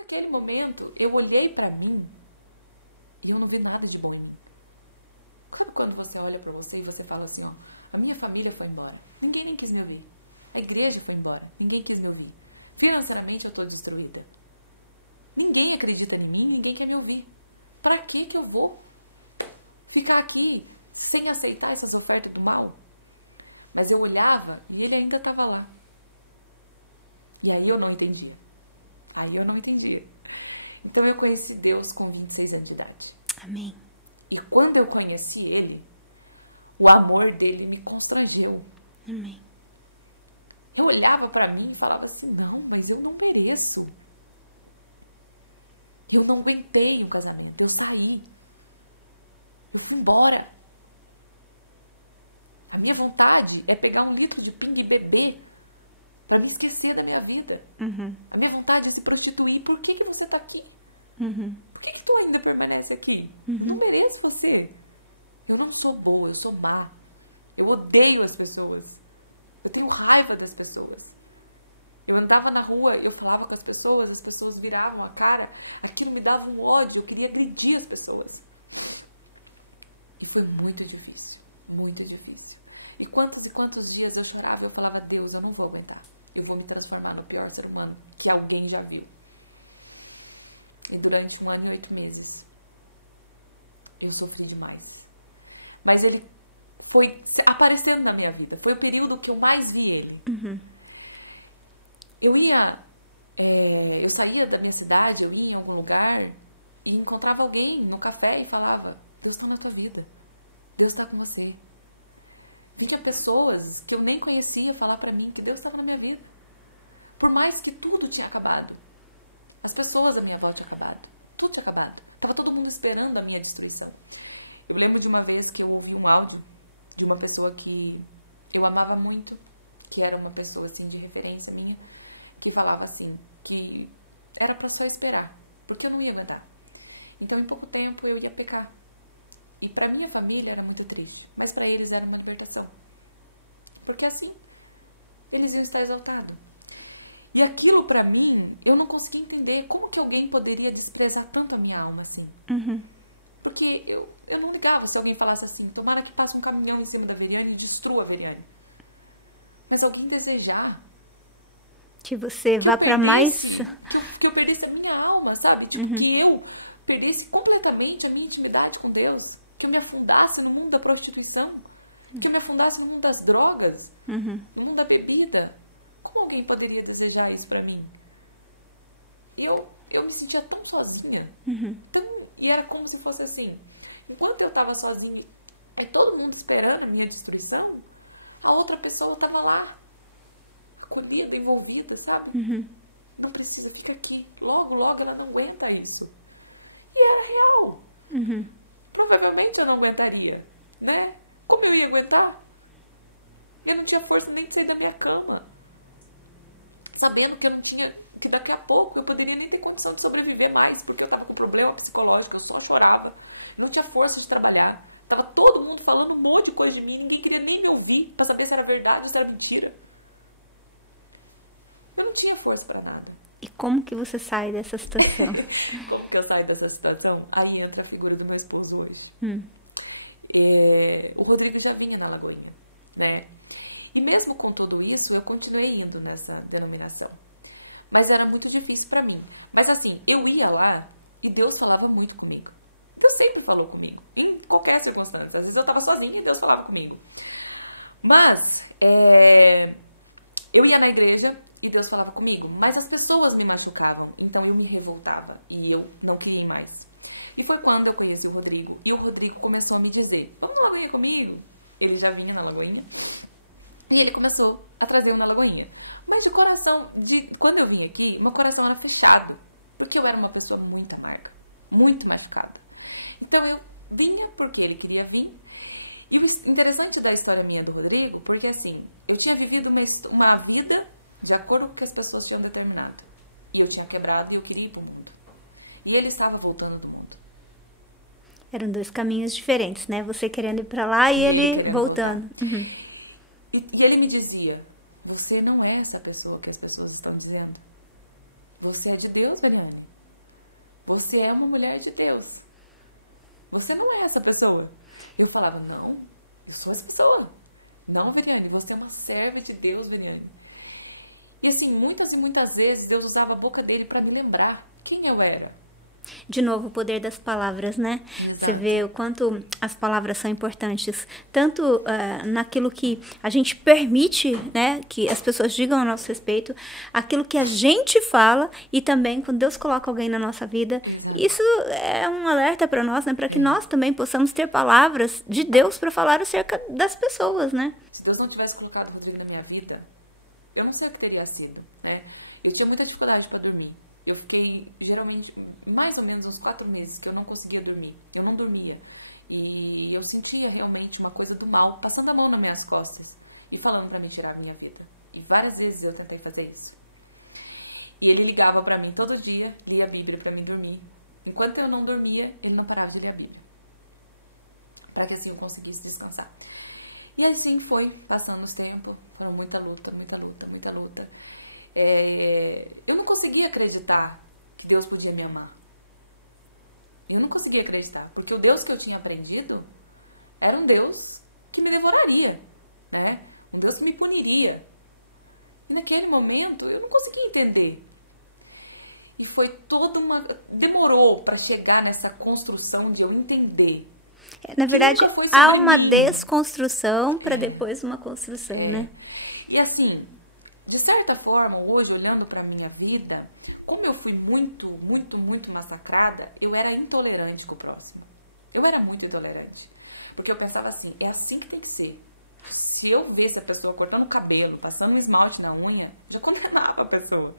naquele momento, eu olhei pra mim e eu não vi nada de bom em mim. Sabe quando você olha pra você e você fala assim, ó, a minha família foi embora, ninguém nem quis me ouvir. A igreja foi embora, ninguém quis me ouvir. Financeiramente eu tô destruída. Ninguém acredita em mim, ninguém quer me ouvir. Pra que eu vou ficar aqui sem aceitar essas ofertas do mal? Mas eu olhava e ele ainda estava lá. E aí eu não entendia. Então eu conheci Deus com 26 anos de idade. Amém. E quando eu conheci ele, o amor dele me constrangeu. Amém. Eu olhava pra mim e falava assim, não, mas eu não mereço. Eu não aguentei um casamento, eu saí. Eu fui embora. A minha vontade é pegar 1 litro de pinga e beber pra me esquecer da minha vida. Uhum. A minha vontade é se prostituir. Por que você tá aqui? Uhum. Por que tu ainda permanece aqui? Eu não mereço você. Eu não sou boa, eu sou má. Eu odeio as pessoas. Eu tenho raiva das pessoas. Eu andava na rua, eu falava com as pessoas viravam a cara. Aquilo me dava um ódio, eu queria agredir as pessoas. E foi muito difícil, muito difícil. E quantos dias eu chorava e eu falava, Deus, eu não vou aguentar. Eu vou me transformar no pior ser humano que alguém já viu. E durante 1 ano e 8 meses, eu sofri demais. Mas ele foi aparecendo na minha vida. Foi o período que eu mais vi ele. Uhum. Eu saía da minha cidade, eu ia em algum lugar e encontrava alguém no café e falava, Deus está na tua vida. Deus está com você. Vinha pessoas que eu nem conhecia falar pra mim que Deus estava na minha vida. Por mais que tudo tinha acabado. As pessoas à minha volta tinham acabado. Tudo tinha acabado. Tava todo mundo esperando a minha destruição. Eu lembro de uma vez que eu ouvi um áudio de uma pessoa que eu amava muito, que era uma pessoa assim de referência minha, que falava assim, que era pra só esperar, porque eu não ia aguentar. Então, em pouco tempo, eu ia pecar. E pra minha família era muito triste, mas pra eles era uma libertação. Porque assim, eles iam estar exaltados. E aquilo pra mim, eu não conseguia entender como que alguém poderia desprezar tanto a minha alma assim. Uhum. Porque eu não ligava se alguém falasse assim, tomara que passe um caminhão em cima da Veriane e destrua a Veriane. Mas alguém desejar Que você que vá eu pra mais... perdesse, que eu perdesse a minha alma, sabe? Tipo, que eu perdesse completamente a minha intimidade com Deus. Que eu me afundasse no mundo da prostituição. Que eu me afundasse no mundo das drogas. No mundo da bebida. Como alguém poderia desejar isso pra mim? E eu me sentia tão sozinha. E era como se fosse assim. Enquanto eu tava sozinha e todo mundo esperando a minha destruição, a outra pessoa tava lá. Acolhida, envolvida, sabe? Não precisa, fica aqui. Logo, logo ela não aguenta isso. E era real. Provavelmente eu não aguentaria, né? Como eu ia aguentar? Eu não tinha força nem de sair da minha cama. Sabendo que eu não tinha... Que daqui a pouco eu poderia nem ter condição de sobreviver mais, porque eu tava com problema psicológico, eu só chorava. Eu não tinha força de trabalhar. Tava todo mundo falando um monte de coisa de mim, ninguém queria nem me ouvir pra saber se era verdade ou se era mentira. Eu não tinha força pra nada. E como que você sai dessa situação? Como que eu saio dessa situação? Aí entra a figura do meu esposo hoje. O Rodrigo já vinha na Lagoinha, né? E mesmo com tudo isso, eu continuei indo nessa denominação. Mas era muito difícil pra mim. Mas assim, eu ia lá e Deus falava muito comigo. Deus sempre falou comigo, em qualquer circunstância. Às vezes eu tava sozinha e Deus falava comigo. Mas, eu ia na igreja e Deus falava comigo. Mas as pessoas me machucavam, então eu me revoltava e eu não queria ir mais. E foi quando eu conheci o Rodrigo. E o Rodrigo começou a me dizer, vamos na Lagoinha comigo? Ele já vinha na Lagoinha. E ele começou a trazer eu na Lagoinha. Mas de coração, quando eu vim aqui, meu coração era fechado. Porque eu era uma pessoa muito amarga. Muito machucada. Então eu vinha porque ele queria vir. E o interessante da história minha do Rodrigo, porque assim, eu tinha vivido uma vida de acordo com o que as pessoas tinham determinado. E eu tinha quebrado e eu queria ir pro mundo. E ele estava voltando do mundo. Eram 2 caminhos diferentes, né? Você querendo ir pra lá e ele querendo voltando. voltar. E ele me dizia, você não é essa pessoa que as pessoas estão dizendo. você é de Deus, Veriane. Você é uma mulher de Deus. Você não é essa pessoa. Eu falava, não, eu sou essa pessoa. Não, Veriane, você é uma serva de Deus, Veriane. E assim, muitas e muitas vezes Deus usava a boca dele para me lembrar quem eu era. De novo, o poder das palavras, né? Exato. Você vê o quanto as palavras são importantes, tanto naquilo que a gente permite, né, que as pessoas digam a nosso respeito, aquilo que a gente fala, e também quando Deus coloca alguém na nossa vida. Exato. Isso é um alerta para nós, né, para que nós também possamos ter palavras de Deus para falar acerca das pessoas, né? Se Deus não tivesse colocado o Rodrigo na minha vida, eu não sei o que teria sido, né? Eu tinha muita dificuldade para dormir. Eu fiquei, geralmente, mais ou menos uns 4 meses que eu não conseguia dormir. Eu não dormia. E eu sentia realmente uma coisa do mal passando a mão nas minhas costas e falando para me tirar a minha vida. E várias vezes eu tentei fazer isso. E ele ligava para mim todo dia, lia a Bíblia para mim dormir. Enquanto eu não dormia, ele não parava de ler a Bíblia. Para que assim eu conseguisse descansar. E assim foi, passando os tempos. Foram muita luta, muita luta, muita luta. Eu não conseguia acreditar que Deus podia me amar. Eu não conseguia acreditar, porque o Deus que eu tinha aprendido era um Deus que me devoraria, né? Um Deus que me puniria. E naquele momento eu não conseguia entender. E foi demorou para chegar nessa construção de eu entender. Na que verdade, nunca foi sobre há uma mim. desconstrução para depois uma construção, né? E assim, de certa forma, hoje, olhando para a minha vida, como eu fui muito, muito, muito massacrada, eu era intolerante com o próximo. Eu era muito intolerante. Porque eu pensava assim, é assim que tem que ser. Se eu visse a pessoa cortando o cabelo, passando um esmalte na unha, já condenava a pessoa.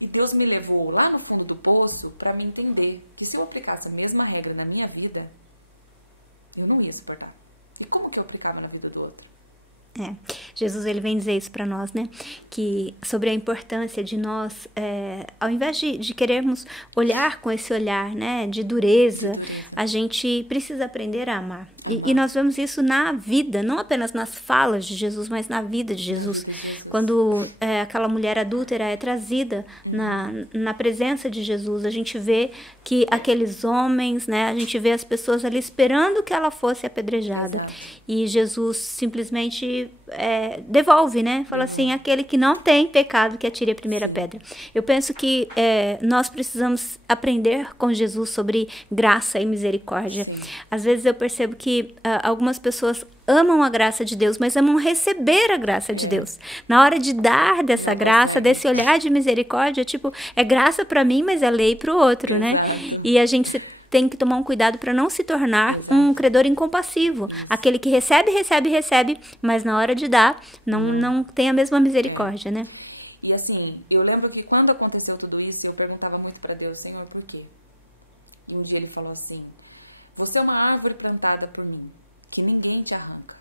E Deus me levou lá no fundo do poço para me entender que se eu aplicasse a mesma regra na minha vida, eu não ia suportar. E como que eu aplicava na vida do outro? Jesus, ele vem dizer isso para nós, né? Que sobre a importância de nós, ao invés de querermos olhar com esse olhar, né, de dureza, a gente precisa aprender a amar. E nós vemos isso na vida, não apenas nas falas de Jesus, mas na vida de Jesus. Na vida de Jesus. Quando aquela mulher adúltera é trazida na presença de Jesus, a gente vê que aqueles homens, né, a gente vê as pessoas ali esperando que ela fosse apedrejada. Exato. E Jesus simplesmente devolve, né? Fala assim, aquele que não tem pecado que atire a primeira pedra. Eu penso que nós precisamos aprender com Jesus sobre graça e misericórdia. Sim. Às vezes eu percebo que algumas pessoas amam a graça de Deus, mas amam receber a graça de Deus. Na hora de dar dessa não graça, consegue. desse olhar de misericórdia, tipo, é graça para mim, mas é lei para o outro, Exato. né? E a gente tem que tomar um cuidado para não se tornar Exato. um credor incompassivo. Isso. Aquele que recebe, mas na hora de dar, não tem a mesma misericórdia, né? E assim, eu lembro que quando aconteceu tudo isso, eu perguntava muito para Deus, Senhor, por quê? E um dia ele falou assim, você é uma árvore plantada por mim, que ninguém te arranca.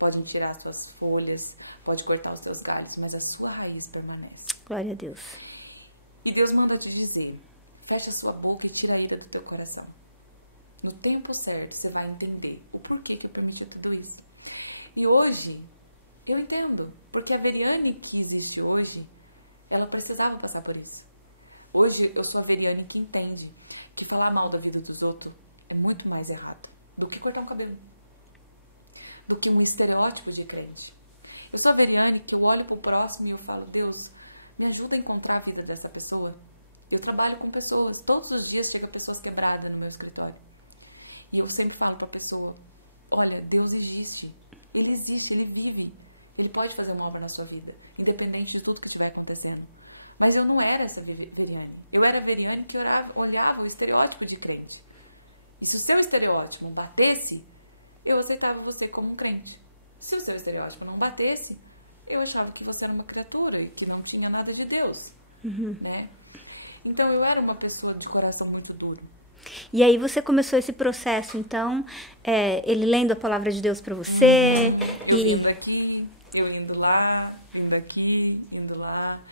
Podem tirar as suas folhas, pode cortar os seus galhos, mas a sua raiz permanece. Glória a Deus. E Deus manda te dizer, fecha a sua boca e tira a ira do teu coração. No tempo certo, você vai entender o porquê que eu permiti tudo isso. E hoje, eu entendo, porque a Veriane que existe hoje, ela precisava passar por isso. Hoje, eu sou a Veriane que entende que falar mal da vida dos outros é muito mais errado do que cortar um cabelo, do que um estereótipo de crente. Eu sou a Veriane que eu olho pro próximo e eu falo, Deus, me ajuda a encontrar a vida dessa pessoa. Eu trabalho com pessoas, todos os dias chegam pessoas quebradas no meu escritório. E eu sempre falo pra pessoa, olha, Deus existe, Ele vive, Ele pode fazer uma obra na sua vida, independente de tudo que estiver acontecendo. Mas eu não era essa Veriane, eu era a Veriane que olhava o estereótipo de crente. E se o seu estereótipo batesse, eu aceitava você como um crente. Se o seu estereótipo não batesse, eu achava que você era uma criatura e que não tinha nada de Deus, né? Então, eu era uma pessoa de coração muito duro. E aí você começou esse processo, então, ele lendo a palavra de Deus para você. Eu vindo aqui, eu indo lá, vindo aqui, indo lá.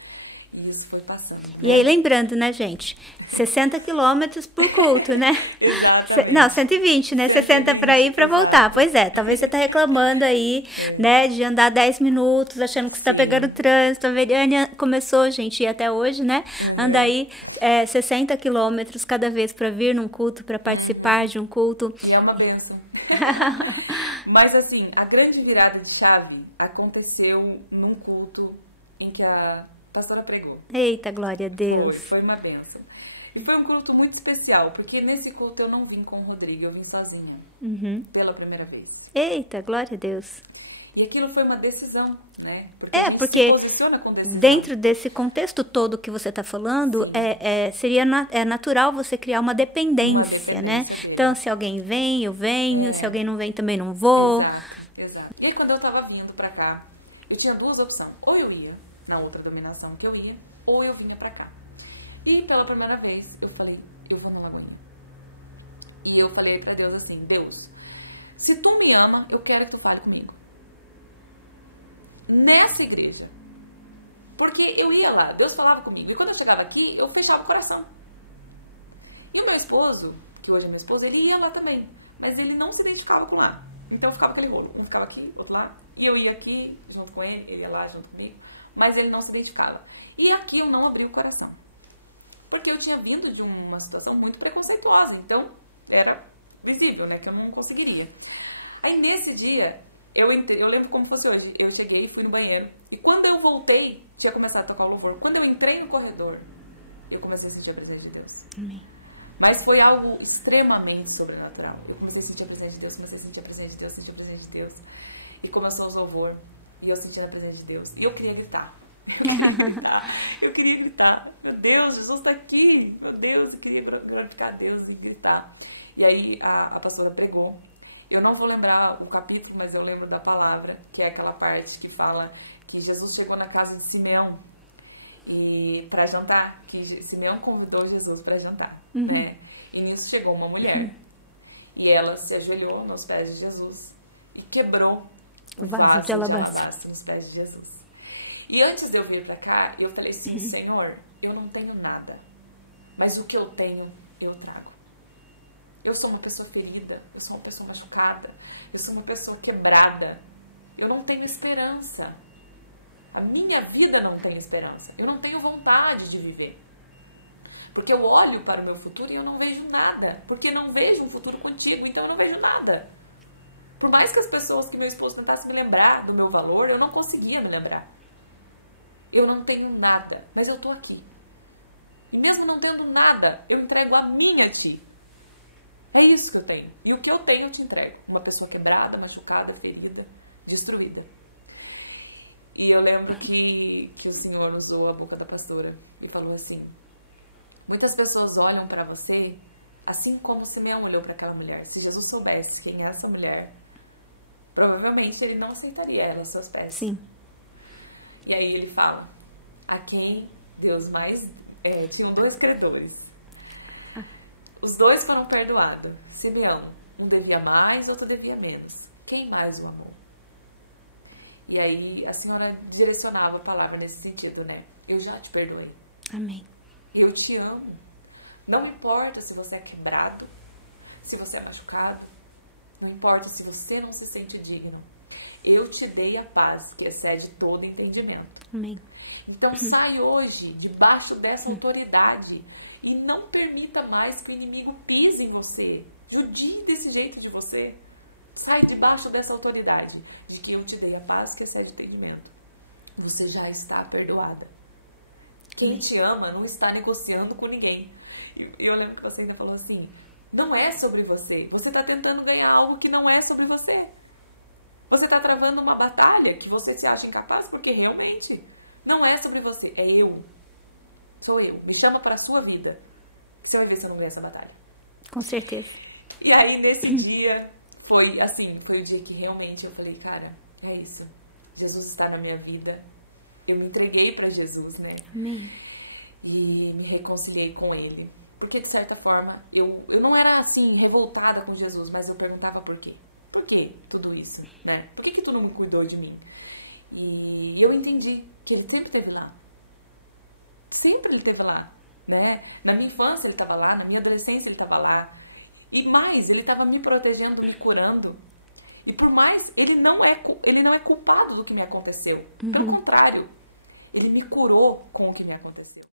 E isso foi passando, né? E aí, lembrando, né, gente? 60 quilômetros por culto, né? Exatamente. Não, 120, né? 60 para ir e para voltar. Pois é, talvez você tá reclamando aí, né, de andar 10 minutos, achando que você tá pegando trânsito. A Veriane começou, gente, e até hoje, né? Anda aí 60 quilômetros cada vez para vir num culto, para participar de um culto. E é uma bênção. Mas, assim, a grande virada de chave aconteceu num culto em que a pastora pregou. Eita, glória a Deus. Foi uma bênção. E foi um culto muito especial, porque nesse culto eu não vim com o Rodrigo, eu vim sozinha. Pela primeira vez. Eita, glória a Deus. E aquilo foi uma decisão, né? Porque a gente se posiciona com decisão. Dentro desse contexto todo que você está falando, seria natural você criar uma dependência. Uma dependência, né? Dele. Então, se alguém vem, eu venho. Se alguém não vem, também não vou. Exato. E aí, quando eu tava vindo pra cá, eu tinha duas opções. Ou eu ia na outra dominação que eu ia, ou eu vinha pra cá. E pela primeira vez, eu falei, eu vou na Lagoinha. E eu falei pra Deus assim, Deus, se tu me ama, eu quero que tu fale comigo. Nessa igreja. Porque eu ia lá, Deus falava comigo. E quando eu chegava aqui, eu fechava o coração. E o meu esposo, que hoje é meu esposo, ele ia lá também. Mas ele não se identificava com lá. Então ficava aquele rolo. Um ficava aqui, outro lá. E eu ia aqui junto com ele, ele ia lá junto comigo. Mas ele não se identificava. E aqui eu não abri o coração. Porque eu tinha vindo de uma situação muito preconceituosa. Então era visível, né? Que eu não conseguiria. Aí nesse dia, eu lembro como fosse hoje. Eu cheguei, fui no banheiro. E quando eu voltei, tinha começado a tocar o louvor. Quando eu entrei no corredor, eu comecei a sentir a presença de Deus. Amém. Mas foi algo extremamente sobrenatural. Eu comecei a sentir a presença de Deus, comecei a sentir a presença de Deus, sentir a presença de Deus. E começou o louvor. E eu sentindo a presença de Deus. E eu queria gritar. Eu queria gritar. Meu Deus, Jesus está aqui. Meu Deus, eu queria glorificar a Deus e gritar. E aí a pastora pregou. Eu não vou lembrar o capítulo, mas eu lembro da palavra, que é aquela parte que fala que Jesus chegou na casa de Simeão. E para jantar, que Simeão convidou Jesus para jantar, né? E nisso chegou uma mulher. E ela se ajoelhou nos pés de Jesus e quebrou o vaso de alabastro nos pés de Jesus. E antes de eu vir para cá, eu falei assim, Senhor, eu não tenho nada, mas o que eu tenho, eu trago. Eu sou uma pessoa ferida, eu sou uma pessoa machucada, eu sou uma pessoa quebrada. Eu não tenho esperança. A minha vida não tem esperança. Eu não tenho vontade de viver. Porque eu olho para o meu futuro e eu não vejo nada. Porque não vejo um futuro contigo, então eu não vejo nada. Por mais que as pessoas que meu esposo tentasse me lembrar do meu valor, eu não conseguia me lembrar. Eu não tenho nada, mas eu tô aqui. E mesmo não tendo nada, eu entrego a mim a ti. É isso que eu tenho. E o que eu tenho eu te entrego. Uma pessoa quebrada, machucada, ferida, destruída. E eu lembro que o Senhor usou a boca da pastora e falou assim, muitas pessoas olham para você assim como Simeão olhou para aquela mulher. Se Jesus soubesse quem é essa mulher, provavelmente ele não aceitaria ela aos seus pés. Sim. E aí ele fala, a quem Deus mais... tinham 2 credores. Os 2 foram perdoados. Simeão, um devia mais, outro devia menos. Quem mais o amou? E aí a senhora direcionava a palavra nesse sentido, né? Eu já te perdoei. Amém. Eu te amo. Não importa se você é quebrado, se você é machucado. Não importa se você não se sente digno. Eu te dei a paz que excede todo entendimento. Amém. Então sai hoje debaixo dessa autoridade e não permita mais que o inimigo pise em você. Judie desse jeito de você. Sai debaixo dessa autoridade de que eu te dei a paz que excede o entendimento. Você já está perdoada. Quem te ama não está negociando com ninguém. E eu lembro que você ainda falou assim, não é sobre você. Você está tentando ganhar algo que não é sobre você. Você está travando uma batalha que você se acha incapaz porque realmente não é sobre você. É eu. Sou eu. Me chama para a sua vida. Que você vai ver se eu não ganho essa batalha. Com certeza. E aí, nesse dia... Foi o dia que realmente eu falei, cara, é isso. Jesus está na minha vida. Eu me entreguei para Jesus, né? E me reconciliei com ele. Porque, de certa forma, eu não era, assim, revoltada com Jesus, mas eu perguntava por quê. Por que tudo isso, né? Por que tu não me cuidou de mim? E eu entendi que ele sempre esteve lá. sempre ele esteve lá, né? Na minha infância ele estava lá, na minha adolescência ele estava lá. E mais, ele estava me protegendo, me curando. E por mais, ele não é culpado do que me aconteceu. Pelo contrário, ele me curou com o que me aconteceu.